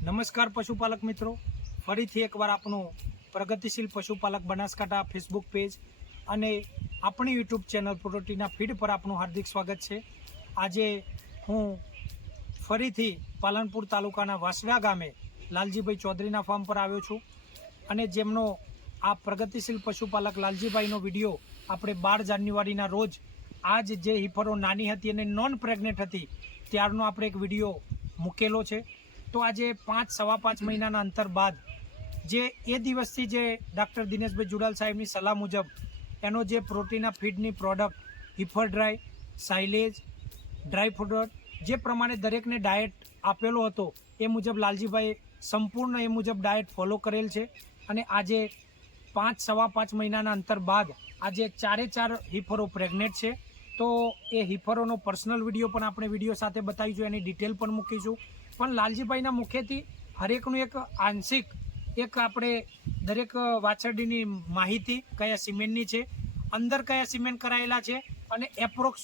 નમસ્કાર પશુપાલક મિત્રો, ફરીથી એકવાર આપણું પ્રગતિશીલ પશુપાલક બનાસકાંઠા ફેસબુક પેજ અને આપણી યુટ્યુબ ચેનલ પ્રોટીના ફીડ પર આપનું હાર્દિક સ્વાગત છે। આજે હું ફરીથી પાલનપુર તાલુકાના વાસડા ગામે લાલજીભાઈ ચૌધરીના ફાર્મ પર આવ્યો છું અને જેમનો આ પ્રગતિશીલ પશુપાલક લાલજીભાઈનો વિડીયો આપણે 12 જાન્યુઆરીના રોજ આજ જે હિફરો નાની હતી અને નોન પ્રેગ્નેન્ટ હતી ત્યારનો આપણે એક વિડીયો મૂકેલો છે। તો આજે 5-5.5 મહિનાના અંતર બાદ જે એ દિવસથી જે ડૉક્ટર દિનેશભાઈ જુડાલ સાહેબની સલાહ મુજબ એનો જે પ્રોટીના ફીડની પ્રોડક્ટ હિફર ડ્રાય, સાઇલેજ, ડ્રાય ફૂડર જે પ્રમાણે દરેકને ડાયટ આપેલો હતો એ મુજબ લાલજીભાઈ સંપૂર્ણ એ મુજબ ડાયટ ફોલો કરેલ છે અને આજે 5-5.5 મહિનાના અંતર બાદ આજે 4 હિફરો પ્રેગ્નેન્ટ છે। તો એ હિફરોનો પર્સનલ વિડીયો પણ આપણે વિડીયો સાથે બતાવીશું, એની ડિટેલ પણ મૂકીશું। પણ લાલજીભાઈના મુખેથી હરેકનું એક આંશિક એક આપણે દરેક વાછરડીની માહિતી કયા સિમેન્ટની છે, અંદર કયા સિમેન્ટ કરાયેલા છે અને એપ્રોક્સ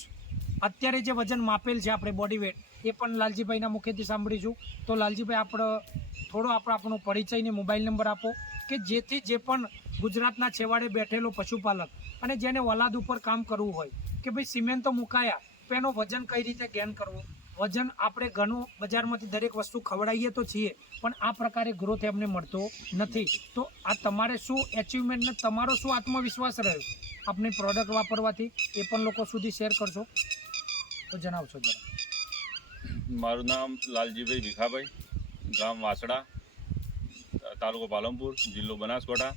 અત્યારે જે વજન માપેલ છે આપણે બોડી વેટ એ પણ લાલજીભાઈના મુખેથી સાંભળીશું। તો લાલજીભાઈ આપણો પરિચય ને મોબાઈલ નંબર આપો કે જેથી જે પણ ગુજરાતના છેવાડે બેઠેલો પશુપાલક અને જેને ઓલાદ ઉપર કામ કરવું હોય કે ભાઈ સિમેન્ટ તો મુકાયા તો એનો વજન કઈ રીતે ગેઇન કરવો। વજન આપણે ઘણું બજારમાંથી દરેક વસ્તુ ખવડાવીએ તો છીએ પણ આ પ્રકારે ગ્રોથ એમને મળતો નથી। તો આ તમારે શું એચિવમેન્ટ ને તમારો શું આત્મવિશ્વાસ રહ્યો આપની પ્રોડક્ટ વાપરવાથી એ પણ લોકો સુધી શેર કરશો તો જણાવશો જરા। મારું નામ લાલજીભાઈ ભીખાભાઈ, ગામ વાસડા, તાલુકો પાલનપુર, જિલ્લો બનાસકાંઠા।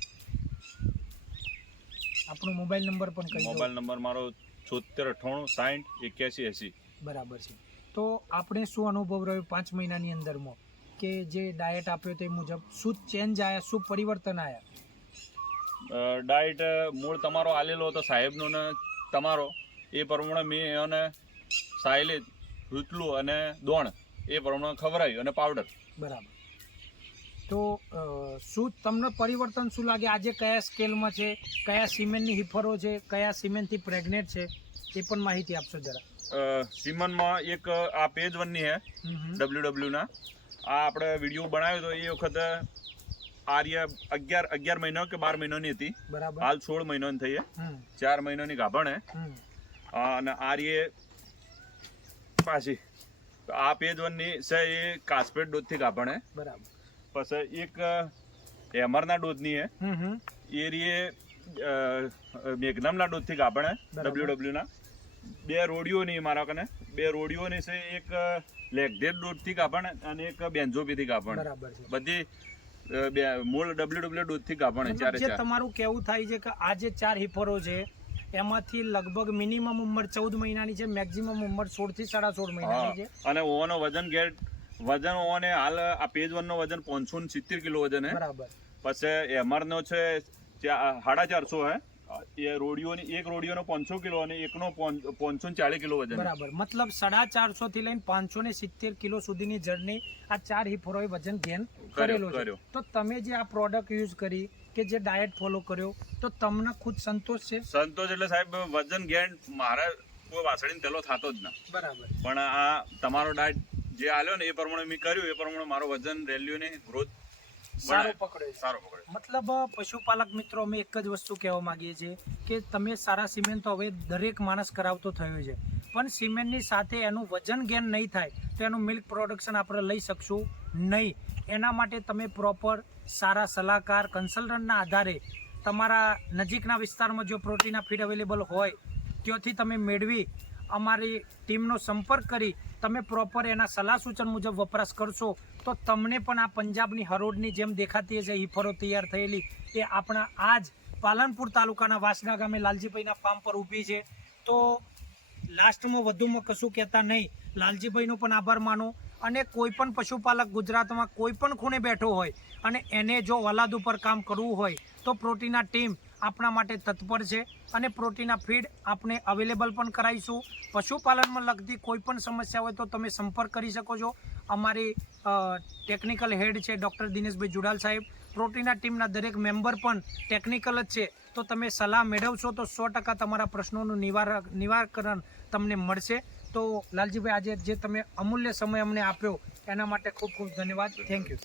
આપણો મોબાઈલ નંબર પણ કહી દો। મોબાઈલ નંબર મારો 7698608180। બરાબર છે। તો આપણે શું અનુભવ રહ્યો 5 મહિનાની અંદરમાં કે જે ડાયટ આપ્યો તે મુજબ શું ચેન્જ આવ્યા, શું પરિવર્તન આવ્યા? ડાયટ મૂળ તમારો આલેલો હતો સાહેબનો ને તમારો એ પ્રમાણે મેં એને સાયલેજ, રૂતલું અને દોણ એ પ્રમાણે ખવડાવ્યું અને પાવડર। બરાબર। તો શું તમને પરિવર્તન શું લાગે? આજે કયા સ્કેલમાં છે, કયા સિમેન્ટની હિફરો છે, કયા સિમેન્ટથી પ્રેગ્નેન્ટ છે એ પણ માહિતી આપશો જરા। સિમનમાં એક આ પેજ 1 ની હે WW ના આ આપણે વિડીયો બનાવ્યો તો એ વખતે આર્ય 11 મહિનો કે 12 મહિનાની હતી। બરાબર। હાલ 16 મહિનાની થઈ છે, 4 મહિનાની ગાભણ હે અને આર્ય પાછી આ પેજ 1 ની છે એ કાસ્પેટ ડોઝથી ગાભણ હે। બરાબર। પછી એક હેમરના ડોઝની હે એ રીએ મેગ્નમના ડોઝથી ગાભણ હે WW ના। 2 રોડીઓની મારા કને 2 રોડીઓની છે, એક લેગડેડ ડોઝથી ગાભણ અને એક બેન્ઝોપીથી ગાભણ। બરાબર છે। બધી મૂળ WW ડોઝથી ગાભણ છે। જે તમારું કેવું થાય છે કે આ જે 4 હિફરો છે એમાંથી લગભગ મિનિમમ ઉંમર 14 મહિનાની છે, મેક્સિમમ ઉંમર 16 થી 16.5 મહિનાની છે અને ઓનો વજન ઓને હાલ આ પેજ 1 નો વજન 570 કિલો વજન હે। બરાબર। પછી હેમરનો છે 450 હે, એ રોડીઓની એક રોડીઓનો 500 કિલો અને એકનો 540 કિલો વજન। બરાબર। મતલબ 450 થી લઈને 570 કિલો સુધીની જર્ની આ 4 હિફરોએ વજન ગેઇન કરેલો છે। તો તમે જે આ પ્રોડક્ટ યુઝ કરી કે જે ડાયટ ફોલો કર્યો તો તમને ખુદ સંતોષ છે? સંતોષ એટલે સાહેબ વજન ગેઇન મારે કોઈ વાસળીને પેલો થતો જ ના। બરાબર। પણ આ તમારો ડાયટ જે આલ્યો ને એ પ્રમાણે મેં કર્યું એ પ્રમાણે મારો વજન રેલ્યુને ગ્રોથ સારો પકડ્યો। મતલબ પશુપાલક મિત્રો અમે એક જ વસ્તુ કહેવા માંગીએ છીએ કે તમે સારા સિમેન્ટ તો હવે દરેક માણસ કરાવતો થયો છે પણ સિમેન્ટની સાથે એનું વજન ગેઇન નહીં થાય તો એનું મિલ્ક પ્રોડક્શન આપણે લઈ શકશું નહીં। એના માટે તમે પ્રોપર સારા સલાહકાર કન્સલ્ટન્ટના આધારે તમારા નજીકના વિસ્તારમાં જો પ્રોટીના ફીડ અવેલેબલ હોય ત્યાંથી તમે મેળવી અમારી ટીમનો સંપર્ક કરી તમે પ્રોપર એના સલાહ સૂચન મુજબ વપરાશ કરશો તો તમને પણ આ પંજાબની હરોળની જેમ દેખાતી હશે હિફરો તૈયાર થયેલી એ આપણા આજ પાલનપુર તાલુકાના વાસડા ગામે લાલજીભાઈના ફાર્મ પર ઊભી છે। તો લાસ્ટમાં વધુમાં કશું કહેતા નહીં, લાલજીભાઈનો પણ આભાર માનો અને કોઈ પણ પશુપાલક ગુજરાતમાં કોઈ પણ ખૂણે બેઠો હોય અને એને જો ઓલાદ ઉપર કામ કરવું હોય તો પ્રોટીના ટીમ આપણા માટે તત્પર છે અને પ્રોટીના ફીડ આપણે અવેલેબલ પણ કરાવીશું। પશુપાલનમાં લગતી કોઈ પણ સમસ્યા હોય તો તમે સંપર્ક કરી શકો છો। અમારી ટેકનિકલ હેડ છે ડૉક્ટર દિનેશભાઈ જુડાલ સાહેબ, પ્રોટીના ટીમના દરેક મેમ્બર પણ ટેકનિકલ જ છે। તો તમે સલાહ મેળવશો તો 100% તમારા પ્રશ્નોનું નિવારણ તમને મળશે। તો લાલજીભાઈ આજે જે તમે અમૂલ્ય સમય અમને આપ્યો એના માટે ખૂબ ખૂબ ધન્યવાદ. Thank you.